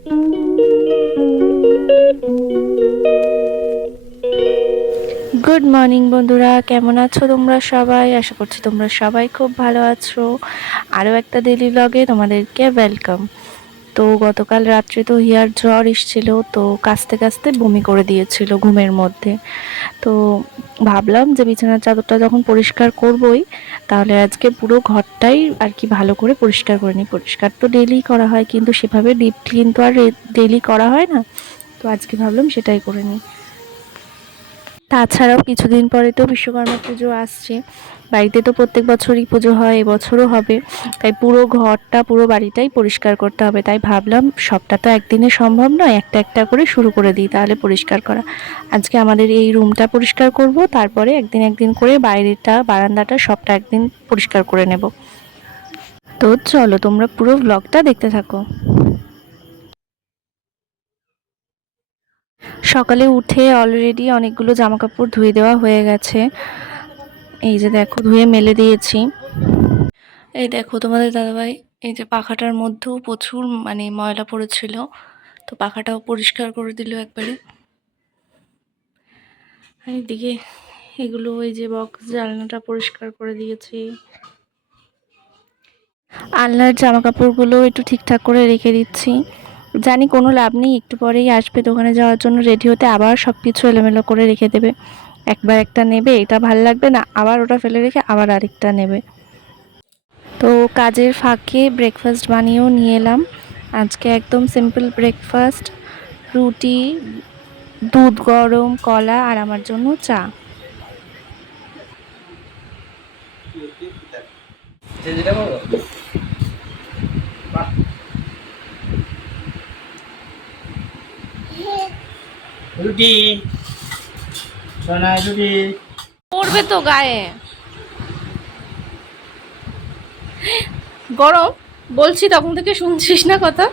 Good morning বন্ধুরা, কেমন আছো তোমরা সবাই? আশা করছি তোমরা সবাই খুব ভালো আছো। আরও একটা ডেইলি ব্লগে তোমাদেরকে ওয়েলকাম। তো গতকাল রাত্রে তো হিয়ার জ্বর এসেছিল, তো কাঁচতে কাঁচতে বমি করে দিয়েছিল ঘুমের মধ্যে। তো ভাবলাম যে বিছানার চাদরটা যখন পরিষ্কার করবই, তাহলে আজকে পুরো ঘরটাই আর কি ভালো করে পরিষ্কার করে নিই। পরিষ্কার তো ডেইলি করা হয়, কিন্তু সেভাবে ডিপ ক্লিন তো আর ডেইলি করা হয় না। তো আজকে ভাবলাম সেটাই করে নিই। তাছাড়াও কিছুদিন পরে তো বিশ্বকর্মা পুজো আসছে। বাড়িতে তো প্রত্যেক বছরই পুজো হয়, এবছরও হবে। তাই পুরো ঘরটা, পুরো বাড়িটাই পরিষ্কার করতে হবে। তাই ভাবলাম সবটা তো একদিনে সম্ভব নয়, একটা একটা করে শুরু করে দিই, তাহলে পরিষ্কার করা। আজকে আমাদের এই রুমটা পরিষ্কার করব, তারপরে একদিন একদিন করে বাইরেটা, বারান্দাটা সবটা একদিন পরিষ্কার করে নেব। তো চলো তোমরা পুরো ব্লগটা দেখতে থাকো। সকালে উঠে অলরেডি অনেকগুলো জামাকাপড় ধুয়ে দেওয়া হয়ে গেছে। এই যে দেখো, ধুয়ে মেলে দিয়েছি। এই দেখো তোমাদের দাদাভাই, এই যে পাখাটার মধ্যেও প্রচুর ময়লা পড়েছিল, তো পাখাটাও পরিষ্কার করে দিল একবারে। আর এদিকে এগুলো, এই যে বক্স জানলাটা পরিষ্কার করে দিয়েছি। আলনার জামা কাপড়গুলো একটু ঠিকঠাক করে রেখে দিচ্ছি। জানি কোনো লাভ নেই, একটু পরেই আসবে দোকানে যাওয়ার জন্য রেডি হতে, আবার সব কিছু এলোমেলো করে রেখে দেবে। একবার একটা নেবে, এটা ভাল লাগবে না, আবার ওটা ফেলে রেখে আবার আরেকটা নেবে। তো কাজের ফাঁকে ব্রেকফাস্ট বানিয়েও নিয়ে এলাম। আজকে একদম সিম্পল ব্রেকফাস্ট, রুটি, দুধ গরম, কলা আর আমার জন্য চা। রুটি সোনা রুটি পড়বে তো গায়ে। গরম বলছি, তখন থেকে শুনছিস না কথা?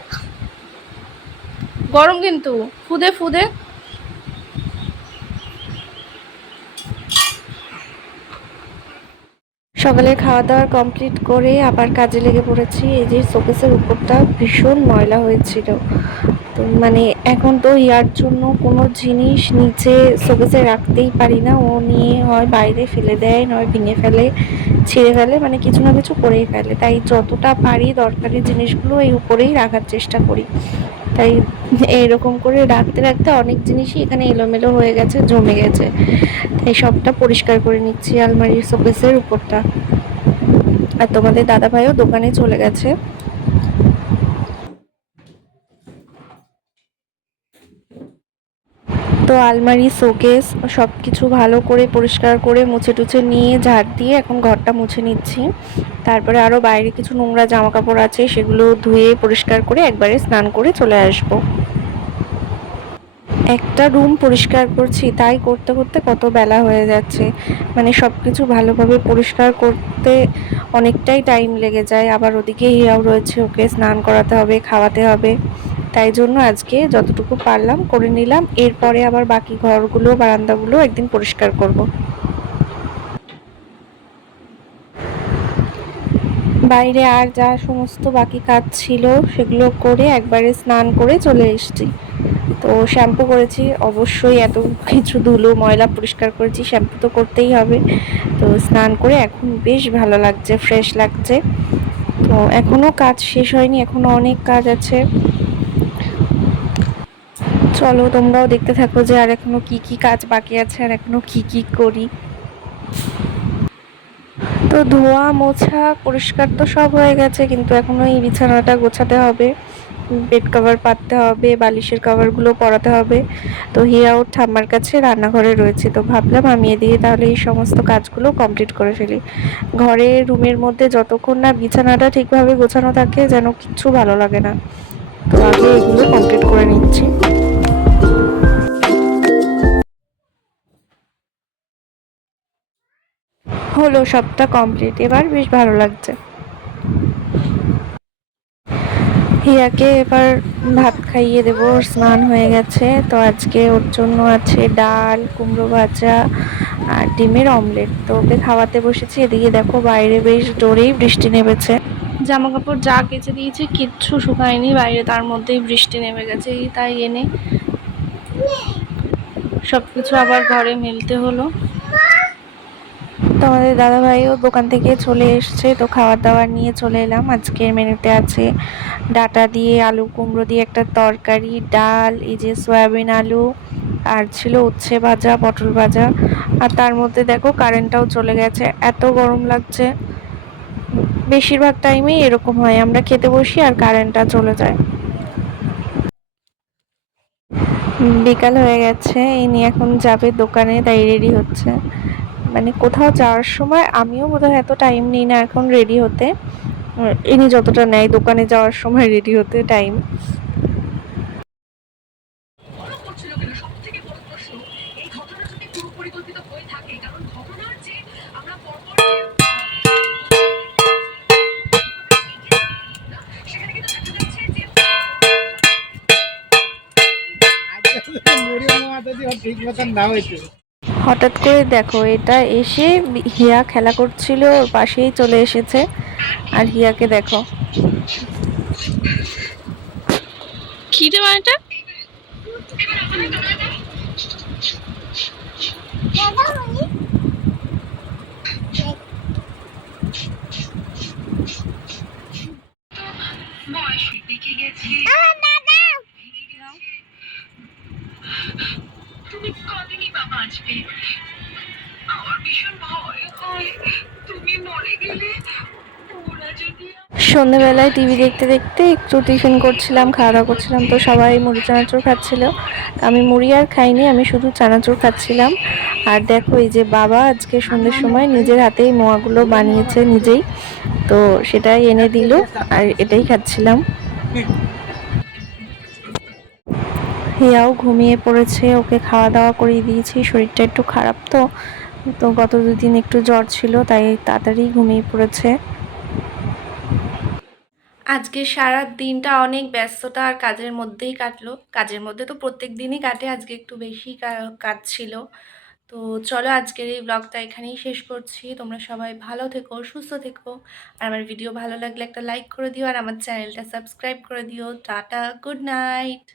গরম কিন্তু, ফুদে ফুদে। সকালে খাওয়া দাওয়া কমপ্লিট করে আবার কাজে লেগে পড়েছি। এই যে শোকেসের উপরটা ভীষণ ময়লা হয়েছিল, তো এখন তো ইয়ার জন্য কোনো জিনিস নিচে শোকেসে রাখতেই পারি না। ও নিয়ে হয় বাইরে ফেলে দেয়, নয় ভেঙে ফেলে, ছিঁড়ে ফেলে, কিছু না কিছু করেই ফেলে। তাই যতটা পারি দরকারি জিনিসগুলো এই উপরেই রাখার চেষ্টা করি। তাই এইরকম করে রাখতে রাখতে অনেক জিনিসই এখানে এলোমেলো হয়ে গেছে, জমে গেছে। তাই সবটা পরিষ্কার করে নিচ্ছি আলমারির শোকেসের উপরটা। আর তোমাদের দাদাভাইও দোকানে চলে গেছে। তো আলমারি, শোকেস সব কিছু ভালো করে পরিষ্কার করে মুছে টুছে নিয়ে ঝাড় দিয়ে এখন ঘরটা মুছে নিচ্ছি। তারপরে আরও বাইরে কিছু নোংরা জামা কাপড় আছে, সেগুলো ধুয়ে পরিষ্কার করে একবারে স্নান করে চলে আসবো। একটা রুম পরিষ্কার করছি, তাই করতে করতে কত বেলা হয়ে যাচ্ছে। সব কিছু ভালোভাবে পরিষ্কার করতে অনেকটাই টাইম লেগে যায়। আবার ওদিকে হিয়াও রয়েছে, ওকে স্নান করাতে হবে, খাওয়াতে হবে। তাই জন্য আজকে যতটুকু পারলাম করে নিলাম। এরপরে আবার বাকি ঘরগুলো, বারান্দাগুলো একদিন পরিষ্কার করব। বাইরে আর যা সমস্ত বাকি কাজ ছিল সেগুলো করে একবারে স্নান করে চলে এসেছি। তো শ্যাম্পু করেছি, অবশ্যই এত কিছু ধুলো ময়লা পরিষ্কার করেছি, শ্যাম্পু তো করতেই হবে। তো স্নান করে এখন বেশ ভালো লাগছে, ফ্রেশ লাগছে। তো এখনও কাজ শেষ হয়নি, এখনও অনেক কাজ আছে। চলো তোমরাও দেখতে থাকো যে আর এখনো কি কি কাজ বাকি আছে, আর এখনো কি কি করি। তো ধোয়া মোছা পরিষ্কার তো সব হয়ে গেছে, কিন্তু এখনো এই বিছানাটা গোছাতে হবে, বেড কভার পাততে হবে, বালিশের কভারগুলো পরাতে হবে। তো হিয়া ওর ঠাম্মার কাছে রান্নাঘরে রয়েছে, তো ভাবলাম আমি এদিকে তাহলে এই সমস্ত কাজগুলো কমপ্লিট করে ফেলি। ঘরে রুমের মধ্যে যতক্ষণ না বিছানাটা ঠিকভাবে গোছানো থাকে যেন কিচ্ছু ভালো লাগে না। তো আগে এগুলো কমপ্লিট করে নিচ্ছি। হলো সবটা কমপ্লিট, এবার বেশ ভালো লাগছে। হিয়াকে এবার ভাত খাইয়ে দেবো, ওর স্নান হয়ে গেছে। তো আজকে ওর জন্য আছে ডাল, কুমড়ো ভাজা আর ডিমের অমলেট। তো ওকে খাওয়াতে বসেছি। এদিকে দেখো বাইরে বেশ জোরেই বৃষ্টি নেমেছে। জামা কাপড় যা কেচে দিয়েছি কিচ্ছু শুকায়নি বাইরে, তার মধ্যেই বৃষ্টি নেমে গেছে। তাই এনে সবকিছু আবার ঘরে মেলতে হলো। তো আমাদের দাদাভাইও দোকান থেকে চলে এসছে, তো খাবার দাবার নিয়ে চলে এলাম। আজকের মেনুতে আছে ডাটা দিয়ে আলু কুমড়ো দিয়ে একটা তরকারি, ডাল, এই যে সয়াবিন আলু, আর ছিল উচ্ছে ভাজা, পটল ভাজা। আর তার মধ্যে দেখো কারেন্টটাও চলে গেছে, এত গরম লাগছে। বেশিরভাগ টাইমেই এরকম হয়, আমরা খেতে বসি আর কারেন্টটা চলে যায়। বিকাল হয়ে গেছে, ইনি এখন যাবে দোকানে, তাই রেডি হচ্ছে। মানে কোথাও যাওয়ার সময় আমিও বোধহয় এত টাইম নিই না এখন রেডি হতে, ইনি যতটা নেয় দোকানে যাওয়ার সময় রেডি হতে টাইম। হঠাৎ করে দেখো এটা এসে হিয়া খেলা করছিল, ওর পাশেই চলে এসেছে। আর হিয়াকে দেখো, কি রে মাটা, সন্ধ্যেবেলায় টিভি দেখতে দেখতে একটু টিফিন করছিলাম, খাওয়া দাওয়া করছিলাম। তো সবাই মুড়ি চানাচুর খাচ্ছিল, আমি মুড়ি আর খাইনি, আমি শুধু চানাচুর খাচ্ছিলাম। আর দেখো এই যে বাবা আজকে সন্ধ্যের সময় নিজের হাতেই মোয়াগুলো বানিয়েছে নিজেই, তো সেটাই এনে দিল আর এটাই খাচ্ছিলাম। হিয়াও ঘুমিয়ে পড়েছে, ওকে খাওয়া দাওয়া করিয়ে দিয়েছি। শরীরটা একটু খারাপ, তো তো গত দুদিন একটু জ্বর ছিল, তাই তাড়াতাড়ি ঘুমিয়ে পড়েছে। আজকে সারা দিনটা অনেক ব্যস্ততা আর কাজের মধ্যেই কাটলো। কাজের মধ্যে তো প্রত্যেক দিনই কাটে, আজকে একটু বেশি কাজ ছিল। তো চলো আজকের এই ব্লগটা এখানেই শেষ করছি। তোমরা সবাই ভালো থেকো, সুস্থ থেকো। আর আমার ভিডিও ভালো লাগলে একটা লাইক করে দিও, আর আমার চ্যানেলটা সাবস্ক্রাইব করে দিও। Tata, good night.